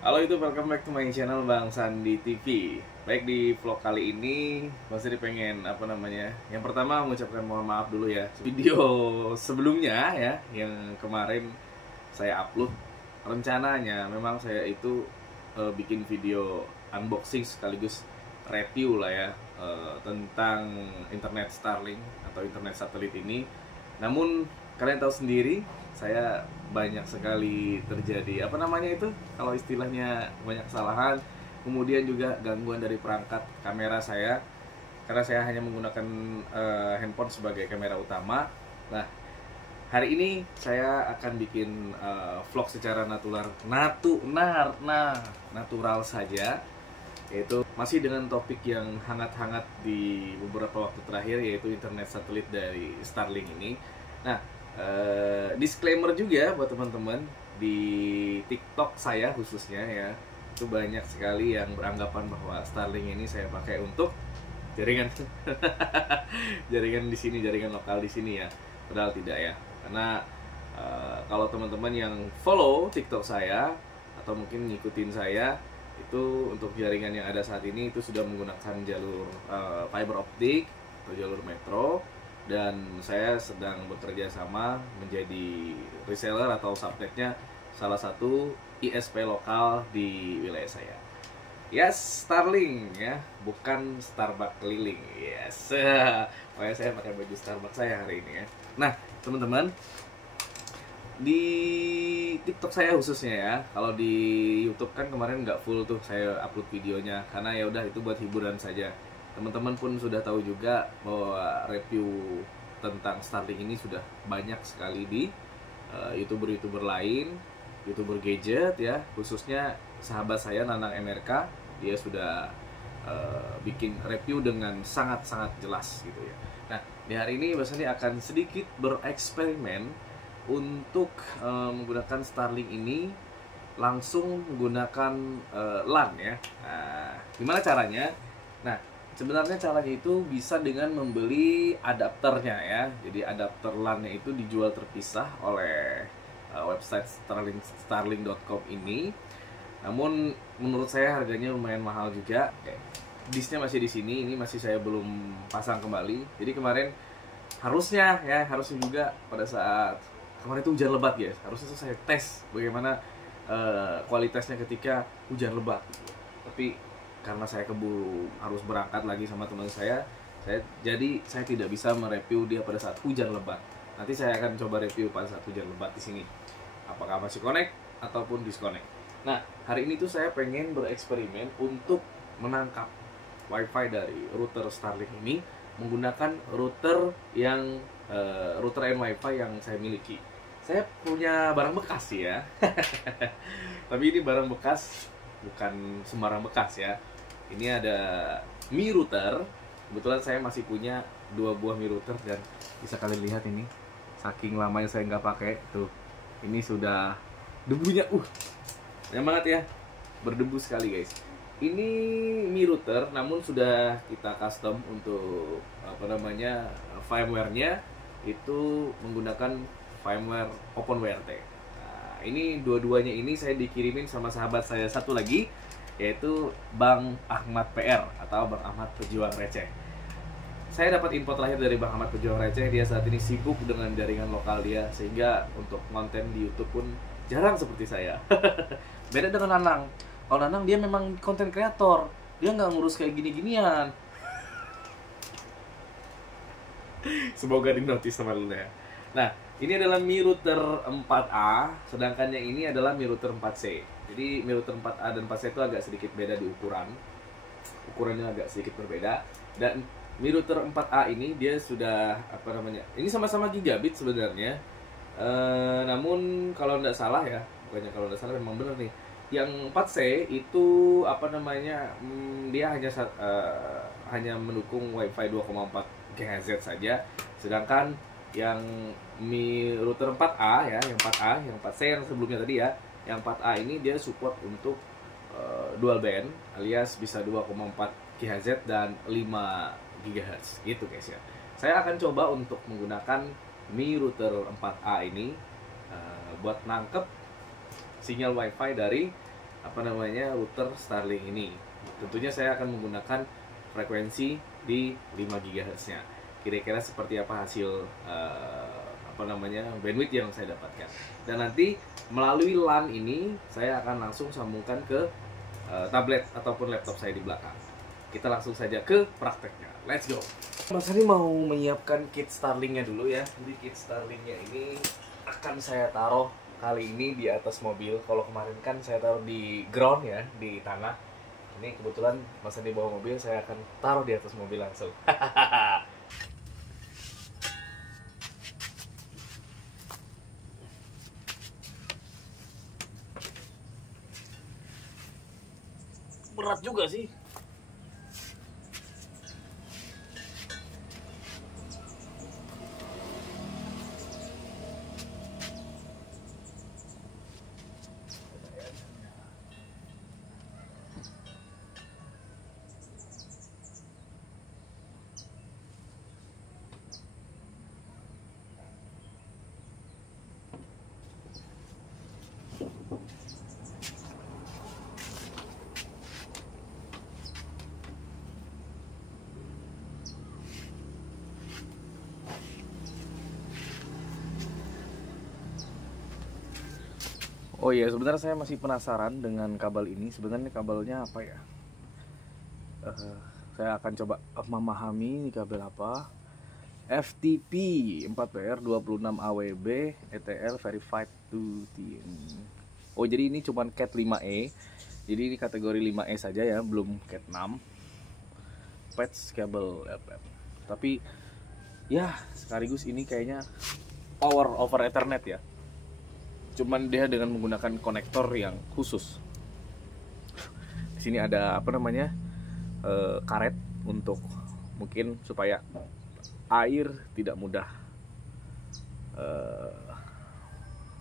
Halo YouTube, welcome back to my channel Bang Sandi TV. Baik, di vlog kali ini Bang Sandi pengen yang pertama mengucapkan mohon maaf dulu ya. Video sebelumnya ya, yang kemarin saya upload, rencananya memang saya itu bikin video unboxing sekaligus review lah ya, tentang internet Starlink atau internet satelit ini. Namun kalian tahu sendiri, saya banyak sekali terjadi kalau istilahnya banyak kesalahan, kemudian juga gangguan dari perangkat kamera saya karena saya hanya menggunakan handphone sebagai kamera utama. Nah, hari ini saya akan bikin vlog secara natural saja, yaitu masih dengan topik yang hangat-hangat di beberapa waktu terakhir, yaitu internet satelit dari Starlink ini. Nah, disclaimer juga buat teman-teman, di TikTok saya khususnya ya, itu banyak sekali yang beranggapan bahwa Starlink ini saya pakai untuk jaringan jaringan di sini, jaringan lokal di sini ya. Padahal tidak ya. Karena kalau teman-teman yang follow TikTok saya atau mungkin ngikutin saya, itu untuk jaringan yang ada saat ini itu sudah menggunakan jalur fiber optik atau jalur metro, dan saya sedang bekerja sama menjadi reseller atau subnetnya salah satu ISP lokal di wilayah saya. Yes, Starlink ya, bukan Starbucks keliling. Yes, makanya saya pakai baju Starbucks saya hari ini ya. Nah, teman-teman, di TikTok saya khususnya ya, kalau di YouTube kan kemarin nggak full tuh saya upload videonya karena ya udah itu buat hiburan saja. Teman-teman pun sudah tahu juga bahwa review tentang Starlink ini sudah banyak sekali di YouTuber-YouTuber lain, YouTuber gadget ya, khususnya sahabat saya Nanang MRK, dia sudah bikin review dengan sangat-sangat jelas gitu ya. Nah, di hari ini biasanya akan sedikit bereksperimen untuk menggunakan Starlink ini langsung menggunakan LAN ya. Nah, gimana caranya? Nah, sebenarnya caranya itu bisa dengan membeli adapternya ya. Jadi adapter LAN-nya itu dijual terpisah oleh website starlink.com ini. Namun menurut saya harganya lumayan mahal juga. Disknya masih di sini, ini masih saya belum pasang kembali. Jadi kemarin harusnya juga pada saat kemarin itu hujan lebat guys, harusnya saya tes bagaimana kualitasnya ketika hujan lebat. Tapi karena saya keburu harus berangkat lagi sama teman saya tidak bisa mereview dia pada saat hujan lebat. Nanti saya akan coba review pada saat hujan lebat di sini, apakah masih connect ataupun disconnect. Nah, hari ini tuh saya pengen bereksperimen untuk menangkap wifi dari router Starlink ini menggunakan router N-Wi-Fi yang saya miliki. Saya punya barang bekas ya. Tapi ini barang bekas, bukan sembarang bekas ya. Ini ada Mi router. Kebetulan saya masih punya 2 buah Mi router, dan bisa kalian lihat ini, saking lamanya saya nggak pakai tuh. Ini sudah debunya, banyak banget ya, berdebu sekali guys. Ini Mi router, namun sudah kita custom untuk firmware-nya itu menggunakan firmware OpenWrt. Nah, ini dua-duanya ini saya dikirimin sama sahabat saya satu lagi, yaitu Bang Ahmad PR atau Bang Ahmad Pejuang Receh. Saya dapat info terakhir dari Bang Ahmad Pejuang Receh, dia saat ini sibuk dengan jaringan lokal dia, sehingga untuk konten di YouTube pun jarang seperti saya. Beda dengan Nanang. Kalau Nanang dia memang konten kreator, dia nggak ngurus kayak gini-ginian. Semoga di notice sama lu ya. Nah, ini adalah Mi router 4A, sedangkan yang ini adalah Mi router 4C. Jadi Mi router 4A dan 4C itu agak sedikit beda di ukurannya agak sedikit berbeda. Dan Mi router 4A ini dia sudah ini sama-sama gigabit sebenarnya. Namun kalau nggak salah ya, bukannya kalau nggak salah, memang benar nih. Yang 4C itu dia hanya mendukung Wi-Fi 2,4 GHz saja, sedangkan yang Mi router 4A ya, yang 4C yang sebelumnya tadi ya, yang 4A ini dia support untuk dual band, alias bisa 2,4 GHz dan 5 GHz gitu guys ya. Saya akan coba untuk menggunakan Mi router 4A ini buat nangkep sinyal wifi dari router Starlink ini. Tentunya saya akan menggunakan frekuensi di 5 GHz-nya. Kira-kira seperti apa hasil bandwidth yang saya dapatkan. Dan nanti melalui LAN ini saya akan langsung sambungkan ke tablet ataupun laptop saya di belakang. Kita langsung saja ke prakteknya. Let's go. Mas ini mau menyiapkan kit Starlink-nya dulu ya. Jadi kit Starlink-nya ini akan saya taruh kali ini di atas mobil. Kalau kemarin kan saya taruh di ground ya, di tanah. Ini kebetulan Mas Andi bawa mobil, saya akan taruh di atas mobil langsung. Berat juga sih. Oh iya, sebenarnya saya masih penasaran dengan kabel ini. Sebenarnya kabelnya apa ya? Saya akan coba memahami ini kabel apa. FTP 4PR26 AWB ETL verified to TN. Oh, jadi ini cuma Cat 5E. Jadi ini kategori 5E saja ya, belum Cat 6. Patch kabel FM. Tapi ya, sekaligus ini kayaknya power over Ethernet ya. Cuman dia dengan menggunakan konektor yang khusus. Di sini ada karet untuk mungkin supaya air tidak mudah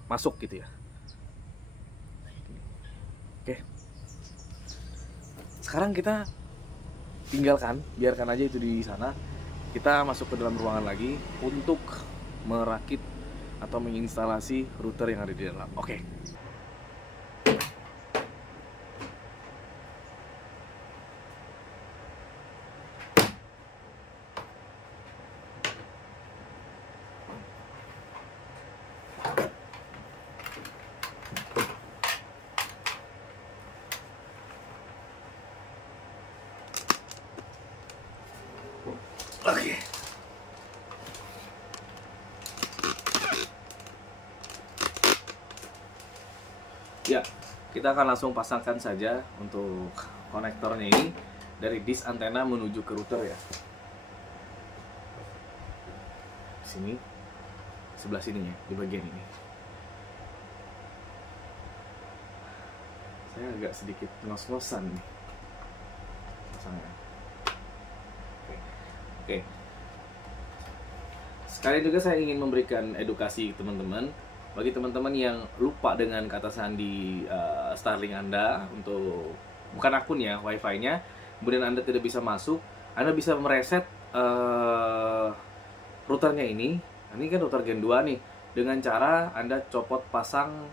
masuk gitu ya. Oke. Sekarang kita tinggalkan, biarkan aja itu di sana. Kita masuk ke dalam ruangan lagi untuk merakit atau menginstalasi router yang ada di dalam. Oke. Oke. Ya, kita akan langsung pasangkan saja untuk konektornya ini dari disk antena menuju ke router ya. Sini, sebelah sini ya, di bagian ini. Saya agak sedikit ngos-ngosan nih pasangnya. Oke. Sekali juga saya ingin memberikan edukasi teman-teman. Bagi teman-teman yang lupa dengan kata sandi Starlink Anda untuk bukan akun ya, wifi-nya, kemudian Anda tidak bisa masuk, Anda bisa mereset routernya ini. Ini kan router Gen 2 nih, dengan cara Anda copot pasang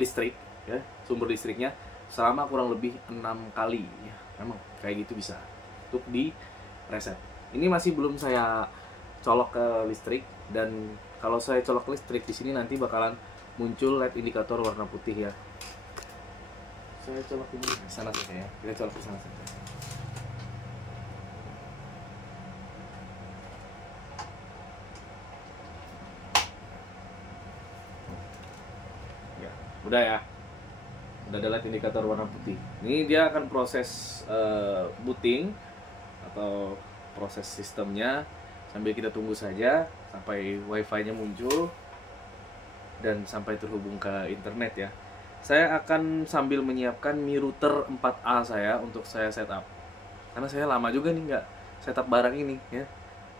listrik ya, sumber listriknya selama kurang lebih 6 kali ya. Memang kayak gitu bisa untuk di reset. Ini masih belum saya colok ke listrik, dan kalau saya colok listrik di sini nanti bakalan muncul LED indikator warna putih ya. Saya colok ini ke sana saja ya. Kita colok ke sana saja. Ya, udah ya. Udah ada LED indikator warna putih. Ini dia akan proses booting atau proses sistemnya. Sambil kita tunggu saja sampai wifi-nya muncul dan sampai terhubung ke internet ya. Saya akan sambil menyiapkan Mi Router 4A saya untuk saya setup. Karena saya lama juga nih nggak setup barang ini ya.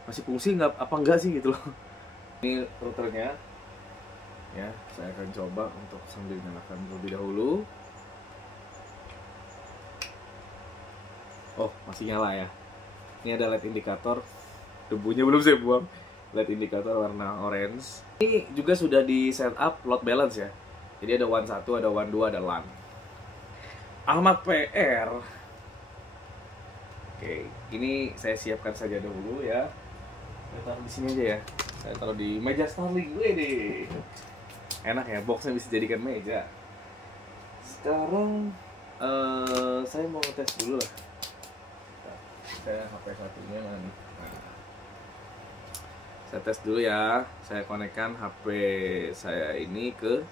Masih fungsi nggak apa enggak sih gitu loh. Ini routernya ya. Saya akan coba untuk sambil nyalakan terlebih dahulu. Oh, masih nyala ya. Ini ada LED indikator. Debunya belum saya buang. LED indikator warna orange. Ini juga sudah di setup load balance ya. Jadi ada WAN 1, ada WAN 2, ada LAN. Ahmad PR. Oke, ini saya siapkan saja dulu ya. Saya taruh di sini aja ya. Saya taruh di meja Starlink. Wede. Enak ya, boxnya bisa jadikan meja. Sekarang saya mau tes dulu lah. Saya HP satunya mana nih? Nah, saya tes dulu ya. Saya konekkan HP saya ini ke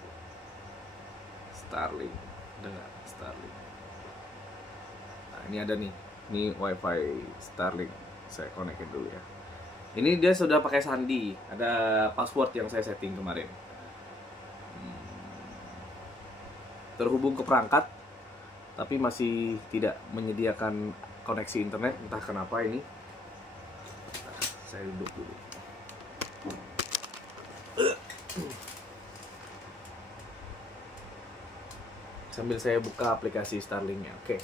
Starlink dengan Starlink. Nah, ini ada nih. Ini WiFi Starlink. Saya konekkan dulu ya. Ini dia sudah pakai sandi. Ada password yang saya setting kemarin. Terhubung ke perangkat, tapi masih tidak menyediakan koneksi internet. Entah kenapa ini. Nah, saya duduk dulu. Sambil saya buka aplikasi Starlink-nya. Oke.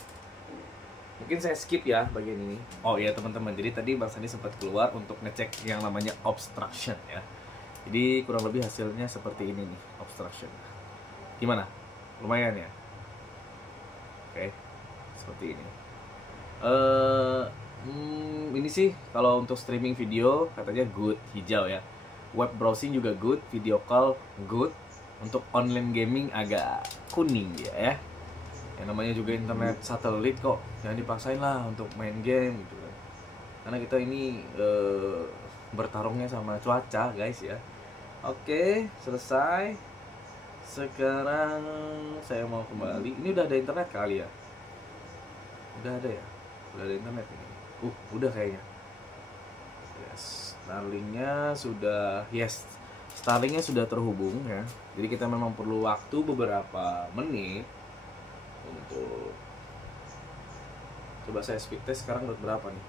Mungkin saya skip ya bagian ini. Oh iya teman-teman, jadi tadi Bang Sandi sempat keluar untuk ngecek yang namanya obstruction ya. Jadi kurang lebih hasilnya seperti ini nih, obstruction. Gimana? Lumayan ya. Oke, seperti ini. Ini sih kalau untuk streaming video katanya good, hijau ya. Web browsing juga good, video call good. Untuk online gaming agak kuning dia ya. Yang namanya juga internet satelit kok, jangan dipaksain lah untuk main game gitu kan. Karena kita ini bertarungnya sama cuaca guys ya. Oke, selesai. Sekarang saya mau kembali. Ini udah ada internet kali ya? Udah ada ya? Udah ada internet ini. Udah kayaknya. Yes, Starlink-nya sudah Starlink-nya sudah terhubung ya. Jadi kita memang perlu waktu beberapa menit untuk coba saya speed test sekarang udah berapa nih.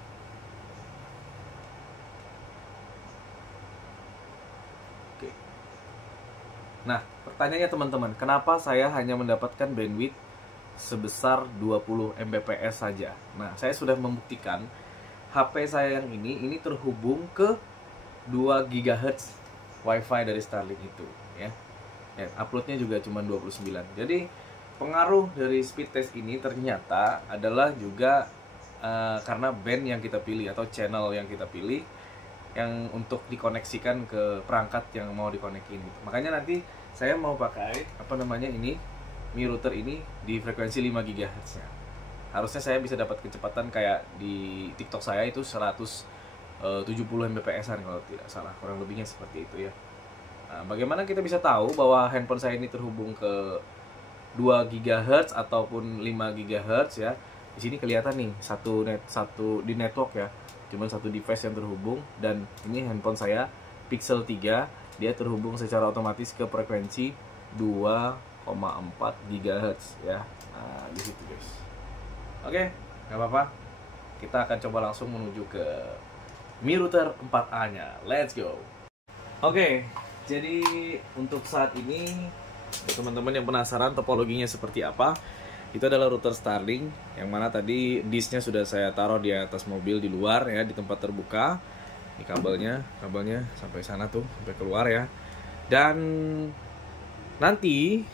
Oke. Nah, pertanyaannya teman-teman, kenapa saya hanya mendapatkan bandwidth sebesar 20 Mbps saja? Nah, saya sudah membuktikan HP saya yang ini terhubung ke 2 GHz WiFi dari Starlink itu ya. Uploadnya juga cuma 29. Jadi pengaruh dari speed test ini ternyata adalah juga karena band yang kita pilih atau channel yang kita pilih yang untuk dikoneksikan ke perangkat yang mau dikonekin gitu. Makanya nanti saya mau pakai ini Mi router ini di frekuensi 5 GHz -nya. Harusnya saya bisa dapat kecepatan kayak di TikTok saya itu 170 Mbps-an kalau tidak salah, kurang lebihnya seperti itu ya. Nah, bagaimana kita bisa tahu bahwa handphone saya ini terhubung ke 2 GHz ataupun 5 GHz ya? Di sini kelihatan nih satu di network ya. Cuma satu device yang terhubung, dan ini handphone saya Pixel 3, dia terhubung secara otomatis ke frekuensi 2,4 GHz ya. Nah, di situ guys. Oke, nggak apa-apa. Kita akan coba langsung menuju ke Mi router 4A-nya. Let's go. Oke, jadi untuk saat ini teman-teman yang penasaran topologinya seperti apa, itu adalah router Starlink yang mana tadi disknya sudah saya taruh di atas mobil di luar ya, di tempat terbuka. Ini kabelnya sampai sana tuh, sampai keluar ya. Dan nanti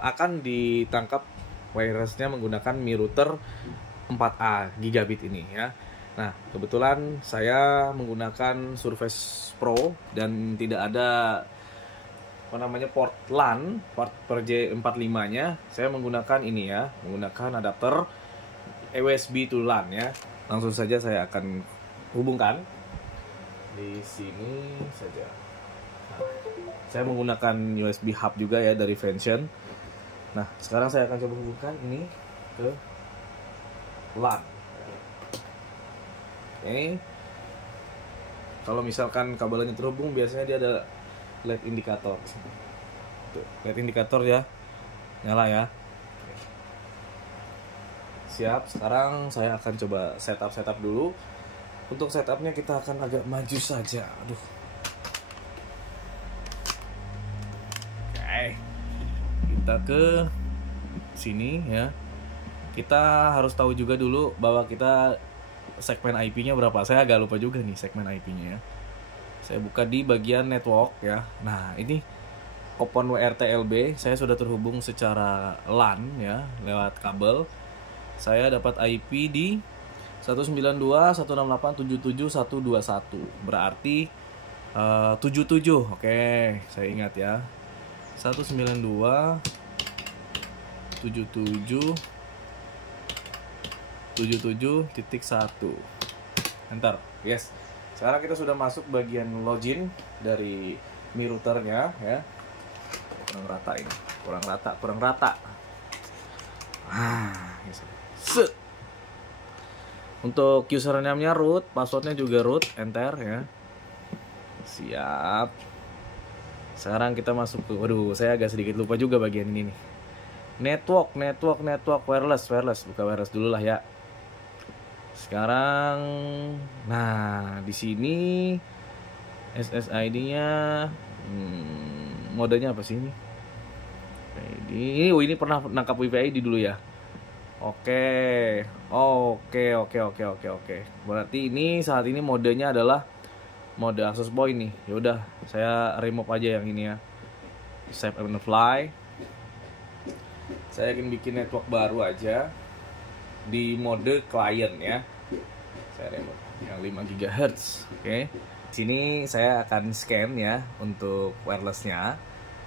akan ditangkap wirelessnya menggunakan Mi router 4A gigabit ini ya. Nah, kebetulan saya menggunakan Surface Pro dan tidak ada port LAN, port RJ45-nya. Saya menggunakan ini ya, menggunakan adapter USB to LAN ya. Langsung saja saya akan hubungkan di sini saja. Nah, saya menggunakan USB hub juga ya dari Vention. Nah, sekarang saya akan coba hubungkan ini ke LAN. Oke. Kalau misalkan kabelnya terhubung, biasanya dia ada LED indikator. Tuh, LED indikator ya, nyala ya. Siap. Sekarang saya akan coba setup dulu. Untuk setupnya kita akan agak maju saja. Aduh. Oke. Kita ke sini ya. Kita harus tahu juga dulu bahwa kita segmen IP-nya berapa. Saya agak lupa juga nih segmen IP-nya ya. Saya buka di bagian network ya. Nah, ini Kopon WRTLB. Saya sudah terhubung secara LAN ya, lewat kabel. Saya dapat IP di 192.168.77.121. Berarti 77. Oke, saya ingat ya. 192.77.77.1. Enter. Yes. Sekarang kita sudah masuk bagian login dari Mi routernya ya. Kurang rata ini. Kurang rata. Yes. Set. Untuk username-nya root, passwordnya juga root, enter ya. Siap. Sekarang kita masuk ke, waduh, saya agak sedikit lupa juga bagian ini nih. Network, wireless. Buka wireless dulu lah ya. Sekarang, nah di sini SSID-nya, modenya apa sih ini? Ini pernah nangkap WiFi ID dulu ya. Oke. Berarti ini saat ini modenya adalah mode access point nih. Yaudah, saya remove aja yang ini ya. Save and fly. Saya akan bikin network baru aja di mode client ya. Saya remove yang 5 GHz. Oke. Sini saya akan scan ya untuk wirelessnya.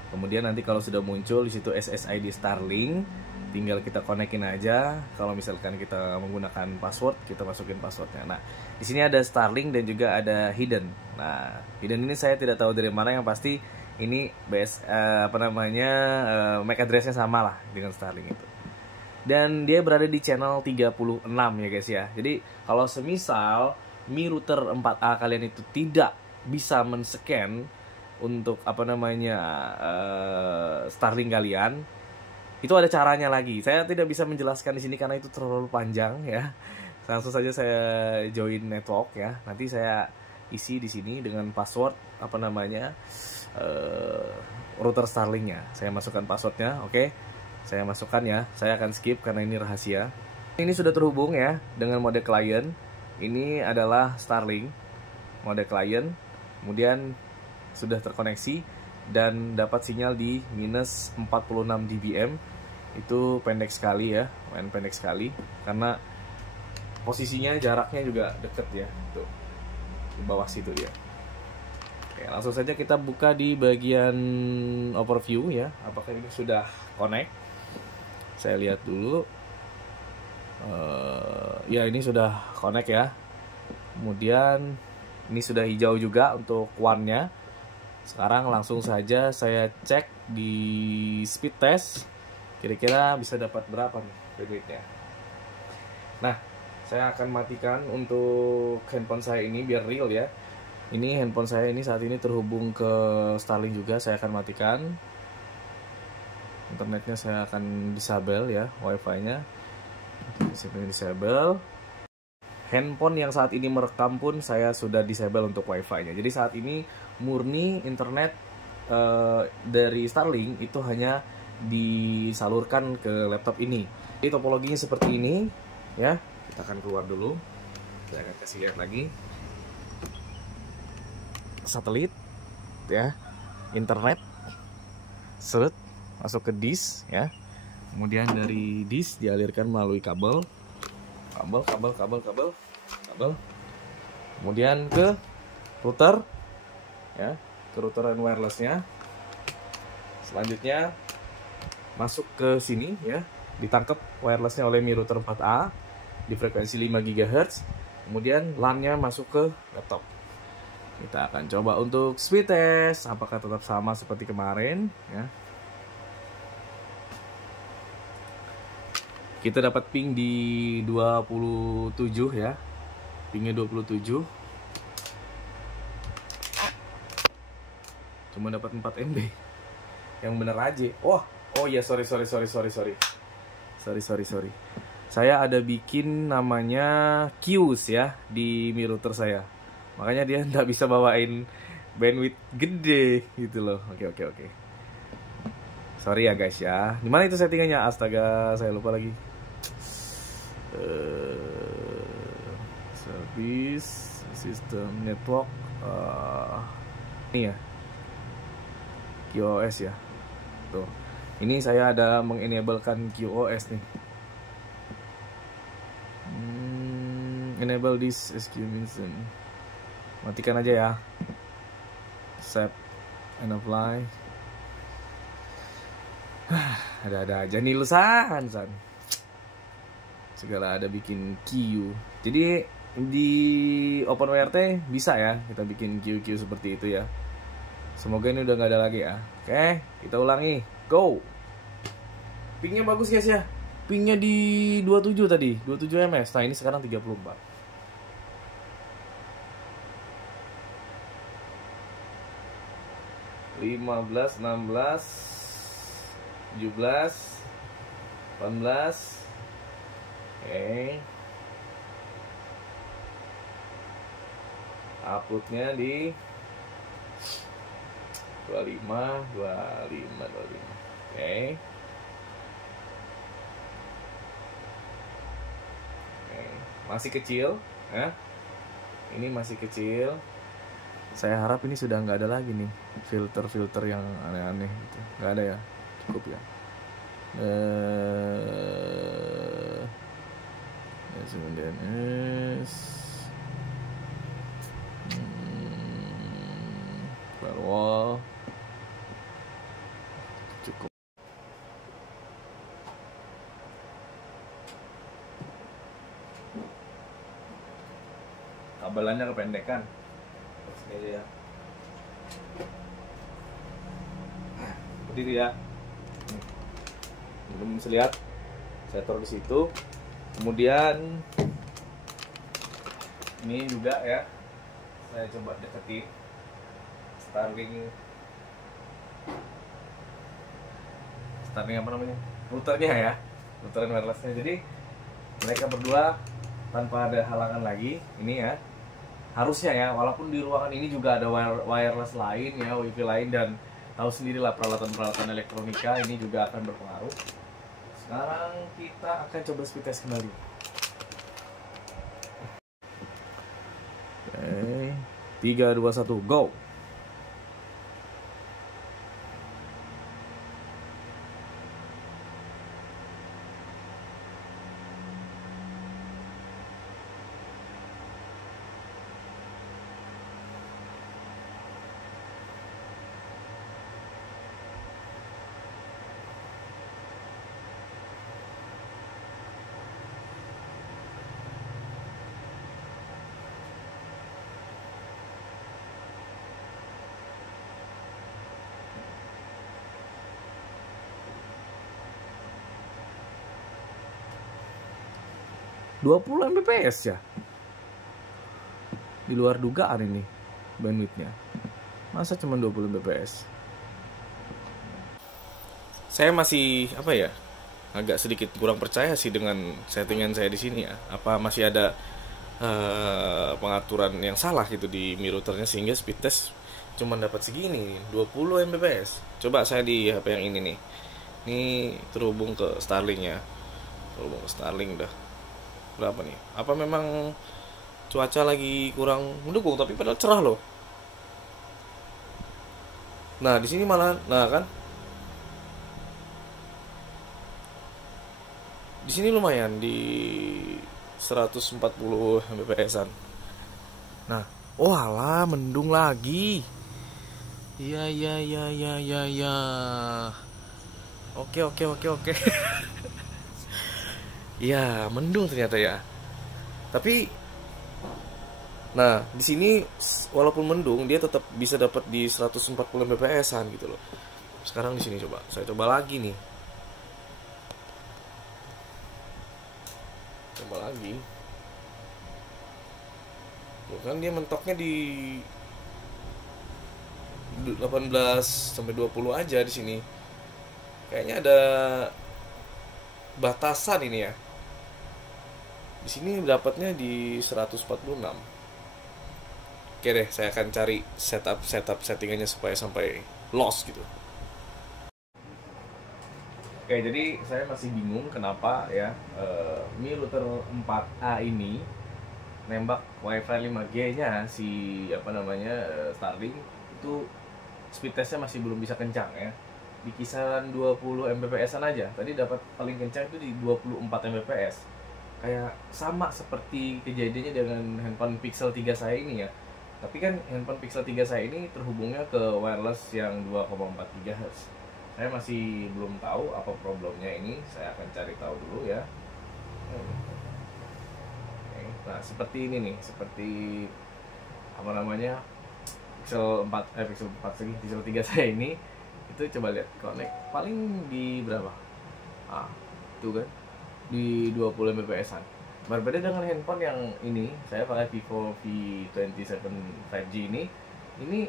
Kemudian nanti kalau sudah muncul di situ SSID Starlink, tinggal kita konekin aja. Kalau misalkan kita menggunakan password, kita masukin passwordnya. Nah, di sini ada Starlink dan juga ada hidden. Nah, hidden ini saya tidak tahu dari mana, yang pasti ini MAC address-nya sama lah dengan Starlink itu. Dan dia berada di channel 36 ya guys ya. Jadi kalau semisal Mi router 4A kalian itu tidak bisa men-scan untuk Starlink kalian, itu ada caranya lagi. Saya tidak bisa menjelaskan di sini karena itu terlalu panjang ya. Langsung saja saya join network ya. Nanti saya isi di sini dengan password router Starlinknya. Saya masukkan passwordnya, oke. Saya masukkan ya. Saya akan skip karena ini rahasia. Ini sudah terhubung ya dengan mode client. Ini adalah Starlink mode client. Kemudian sudah terkoneksi dan dapat sinyal di minus 46 dBm. Itu pendek sekali ya, pendek sekali karena posisinya jaraknya juga deket ya, tuh di bawah situ dia. Oke, langsung saja kita buka di bagian overview ya, apakah ini sudah connect. Saya lihat dulu. Ya, ini sudah connect ya. Kemudian ini sudah hijau juga untuk WAN-nya. Sekarang langsung saja saya cek di speed test, kira-kira bisa dapat berapa nih bandwidth-nya. Nah, saya akan matikan untuk handphone saya ini biar real ya. Ini handphone saya ini saat ini terhubung ke Starlink juga. Saya akan matikan internetnya, saya akan disable ya, wifi-nya disable. Handphone yang saat ini merekam pun saya sudah disable untuk wifi-nya. Jadi saat ini murni internet dari Starlink itu hanya disalurkan ke laptop ini. Jadi topologinya seperti ini ya. Kita akan keluar dulu. Saya akan kasih lihat lagi. Satelit ya, internet, set masuk ke disk ya. Kemudian dari disk dialirkan melalui kabel. Kemudian ke router ya, ke router dan wirelessnya. Selanjutnya masuk ke sini ya, ditangkap wirelessnya oleh Mi router 4A di frekuensi 5 GHz. Kemudian LAN-nya masuk ke laptop. Kita akan coba untuk speed test apakah tetap sama seperti kemarin ya. Kita dapat ping di 27 ya. Pingnya 27. Cuma dapat 4 MB. Yang bener aja. Wah, oh iya, sorry. Saya ada bikin namanya queues ya di Mi router saya. Makanya dia nggak bisa bawain bandwidth gede gitu loh. Oke. Sorry ya guys ya. Gimana itu settingannya? Astaga, saya lupa lagi. Service sistem network ini ya, QoS ya. Tuh. Ini saya ada mengenablekan QoS nih. Enable this execution. Matikan aja ya. Save and apply. Ada-ada aja nih lu San. Segala ada bikin queue. Jadi di OpenWrt bisa ya kita bikin queue seperti itu ya. Semoga ini udah nggak ada lagi ya. Oke, kita ulangi. Go. Pingnya bagus guys ya. Pingnya di 27 tadi, 27 ms. Nah ini sekarang 34. Lima belas, 16, 17, 18. Oke. Uploadnya di 25. Oke. Masih kecil ya. Ini masih kecil. Saya harap ini sudah nggak ada lagi nih filter yang aneh-aneh gitu. Nggak ada ya, cukup ya. Firewall cukup. Kabelannya kependekan. Sini aja ya. Seperti itu ya. Belum bisa lihat. Saya taruh di situ. Kemudian ini juga ya. Saya coba deketin Starlink apa namanya? Routernya ya. Router wirelessnya. Jadi mereka berdua tanpa ada halangan lagi. Ini ya. Harusnya ya, walaupun di ruangan ini juga ada wireless lain ya, wifi lain, dan tahu sendirilah peralatan-peralatan elektronika ini juga akan berpengaruh. Sekarang kita akan coba speed test kembali. Oke, 3, 2, 1, go! ...20 Mbps ya. Di luar dugaan ini bandwidthnya. Masa cuma 20 Mbps? Saya masih agak sedikit kurang percaya sih dengan settingan saya di sini ya. Apa masih ada pengaturan yang salah gitu di Mi routernya sehingga speed test cuma dapat segini, 20 Mbps. Coba saya di HP yang ini nih. Ini terhubung ke Starlink ya. Terhubung ke Starlink dah. Berapa nih? Apa memang cuaca lagi kurang mendukung, tapi padahal cerah loh. Nah, di sini malah kan. Di sini lumayan di 140 Mbps-an. Nah, oh alah, mendung lagi. Ya. Oke. Ya, mendung ternyata ya. Tapi nah, di sini walaupun mendung dia tetap bisa dapat di 140 Mbps-an gitu loh. Sekarang di sini saya coba lagi nih. Coba lagi. Tuh kan dia mentoknya di 18 sampai 20 aja di sini. Kayaknya ada batasan ini ya. Di sini dapatnya di 146. Oke deh, saya akan cari setup settingannya supaya sampai loss gitu. Oke, jadi saya masih bingung kenapa ya Mi router 4A ini nembak WiFi 5G-nya si Starlink itu speed testnya masih belum bisa kencang ya. di kisaran 20 Mbps-an aja. Tadi dapat paling kencang itu di 24 Mbps. Kayak sama seperti kejadiannya dengan handphone Pixel 3 saya ini ya. Tapi kan handphone Pixel 3 saya ini terhubungnya ke wireless yang 2,4 GHz. Saya masih belum tahu apa problemnya ini. Saya akan cari tahu dulu ya. Oke. Nah, seperti ini nih, seperti apa namanya? Pixel 4 lagi, Pixel 3 saya ini itu coba lihat connect paling di berapa? Itu kan di 20 Mbps-an. Berbeda dengan handphone yang ini, saya pakai Vivo V27 5G ini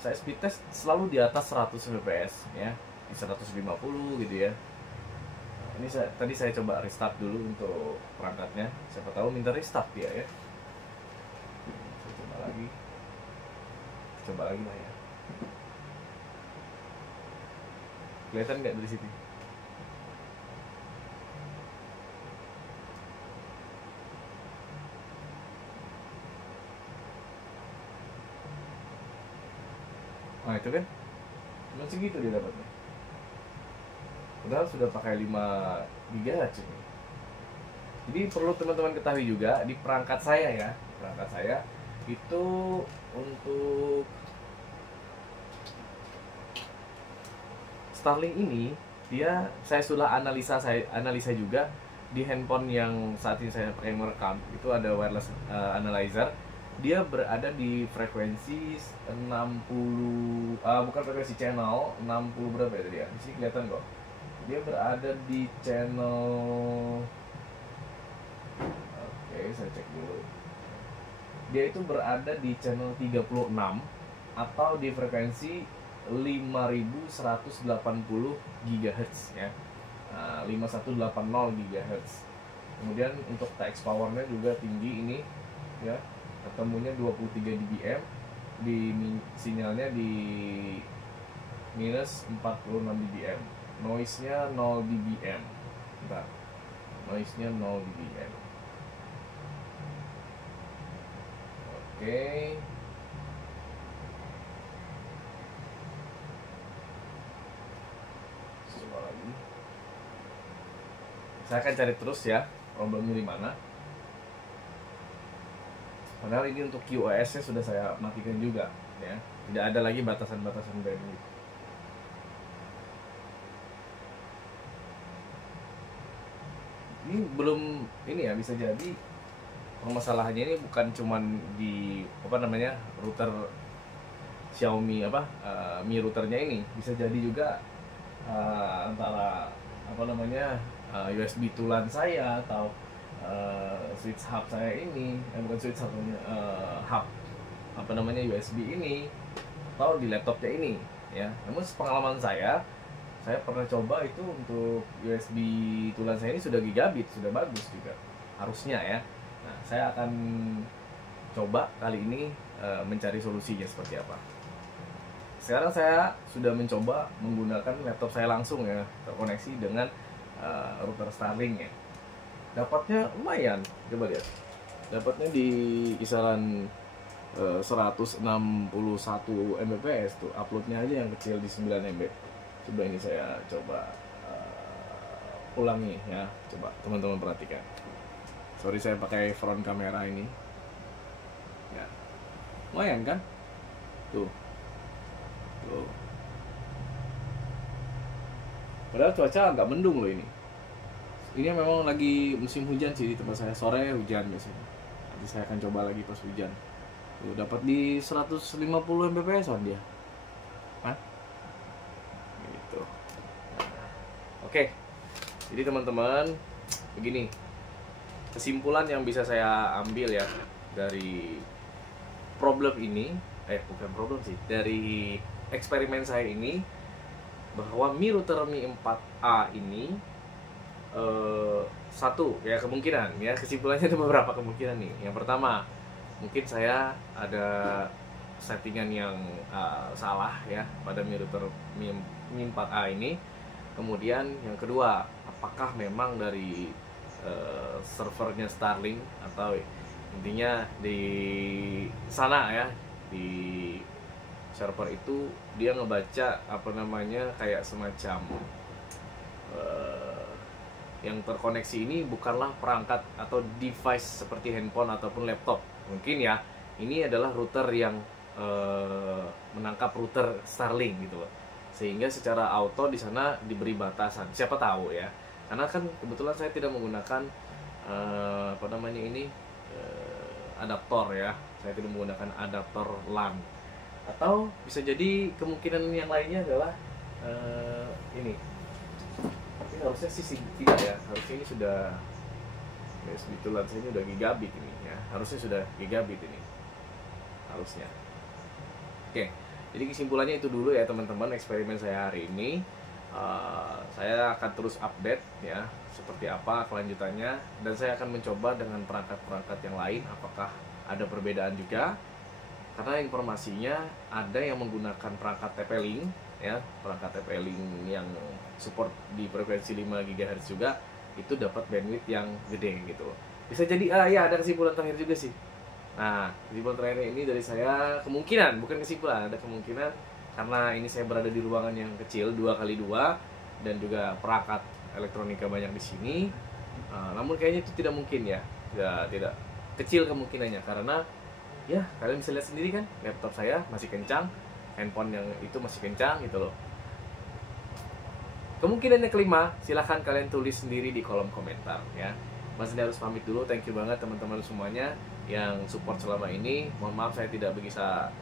saya speed test selalu di atas 100 Mbps ya, di 150 gitu ya. Ini tadi saya coba restart dulu untuk perangkatnya, siapa tahu minta restart dia ya. Saya coba lagi lah ya. Kelihatan nggak dari situ? Nah itu kan cuma segitu dia dapatnya. Padahal sudah pakai 5 GHz ini. Jadi perlu teman-teman ketahui juga di perangkat saya ya, perangkat saya itu untuk Starlink ini saya sudah analisa juga di handphone yang saat ini saya pakai merekam, itu ada wireless analyzer. Dia berada di frekuensi 60 bukan frekuensi channel 60 berapa ya tadi ya? Di sini kelihatan kok. Dia berada di channel, oke, saya cek dulu. Dia itu berada di channel 36 atau di frekuensi 5180 GHz ya. 5180 GHz. Kemudian untuk TX powernya juga tinggi ini ya. Ketemunya 23 dBm, di sinyalnya di minus 46 dBm. Noise-nya 0 dBm. Bentar. Noise-nya 0 dBm. Oke. Coba lagi. Saya akan cari terus ya problemnya di mana. Padahal ini untuk QoS-nya sudah saya matikan juga ya. Tidak ada lagi batasan-batasan bandwidth. Ini belum ini ya, bisa jadi permasalahannya ini bukan cuman di router Xiaomi Mi routernya ini, bisa jadi juga antara USB tulan saya atau switch hub saya ini, bukan switch hub, hub USB ini, atau di laptopnya ini ya. Namun pengalaman saya pernah coba itu untuk USB tulan saya ini sudah gigabit, sudah bagus juga harusnya ya. Nah, saya akan coba kali ini mencari solusinya seperti apa. Sekarang saya sudah mencoba menggunakan laptop saya langsung ya, terkoneksi dengan router Starlink ya. Dapatnya lumayan, coba lihat. Dapatnya di kisaran 161 Mbps tuh, uploadnya aja yang kecil di 9 MB. Coba ini saya coba ulangi ya, coba teman-teman perhatikan. Sorry saya pakai front kamera ini ya, lumayan kan tuh. Padahal cuaca agak mendung loh ini. Ini memang lagi musim hujan sih di tempat saya, sore hujan biasanya. Nanti saya akan coba lagi pas hujan. Tuh, dapat di 150 Mbps-an dia. Hah? Gitu. Oke. Jadi teman-teman, begini. Kesimpulan yang bisa saya ambil ya dari problem ini, bukan problem sih, dari eksperimen saya ini, bahwa Mi router Mi 4A ini satu ya, kemungkinan ya, kesimpulannya ada beberapa kemungkinan nih. Yang pertama, mungkin saya ada settingan yang salah ya pada Mi router Mi 4A ini. Kemudian yang kedua, apakah memang dari servernya Starlink, atau intinya di sana ya, di server itu dia ngebaca apa namanya kayak semacam yang terkoneksi ini bukanlah perangkat atau device seperti handphone ataupun laptop. Mungkin ya, ini adalah router yang menangkap router Starlink gitu loh. Sehingga secara auto di sana diberi batasan. Siapa tahu ya. Karena kan kebetulan saya tidak menggunakan apa namanya ini adaptor ya. Saya tidak menggunakan adaptor LAN. Atau bisa jadi kemungkinan yang lainnya adalah ini. Tapi harusnya sih tidak ya. Harusnya ini sudah kebetulan saya ini udah gigabit ini ya. Harusnya sudah gigabit ini. Harusnya. Oke, jadi kesimpulannya itu dulu ya teman-teman eksperimen saya hari ini. Saya akan terus update ya seperti apa kelanjutannya, dan saya akan mencoba dengan perangkat-perangkat yang lain apakah ada perbedaan juga. Karena informasinya ada yang menggunakan perangkat TP-Link ya, perangkat TP-Link yang support di frekuensi 5 GHz juga itu dapat bandwidth yang gede gitu. Bisa jadi ya ada kesimpulan terakhir juga sih. Nah, kesimpulan terakhir ini dari saya kemungkinan, bukan kesimpulan, ada kemungkinan karena ini saya berada di ruangan yang kecil 2x2 dan juga perangkat elektronika banyak di sini. Namun kayaknya itu tidak mungkin ya. Tidak kecil kemungkinannya karena ya kalian bisa lihat sendiri kan, laptop saya masih kencang, handphone yang itu masih kencang gitu loh. Kemungkinannya kelima, silahkan kalian tulis sendiri di kolom komentar ya. Mas Andi harus pamit dulu, thank you banget teman-teman semuanya yang support selama ini. Mohon maaf saya tidak bisa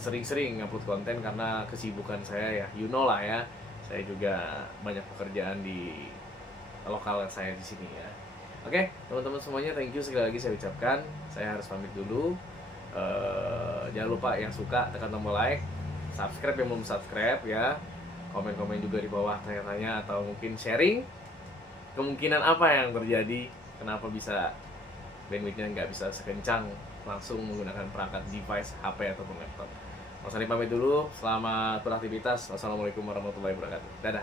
sering-sering ngupload konten karena kesibukan saya ya, you know lah ya. Saya juga banyak pekerjaan di lokal saya di sini ya. Oke, teman-teman semuanya, thank you sekali lagi saya ucapkan. Saya harus pamit dulu. Jangan lupa yang suka tekan tombol like, subscribe yang belum subscribe ya. Komen-komen juga di bawah tanya-tanya atau mungkin sharing kemungkinan apa yang terjadi, kenapa bisa bandwidthnya nggak bisa sekencang langsung menggunakan perangkat device HP ataupun laptop. Mas Andi pamit dulu, selamat beraktivitas. Wassalamualaikum warahmatullahi wabarakatuh. Dadah.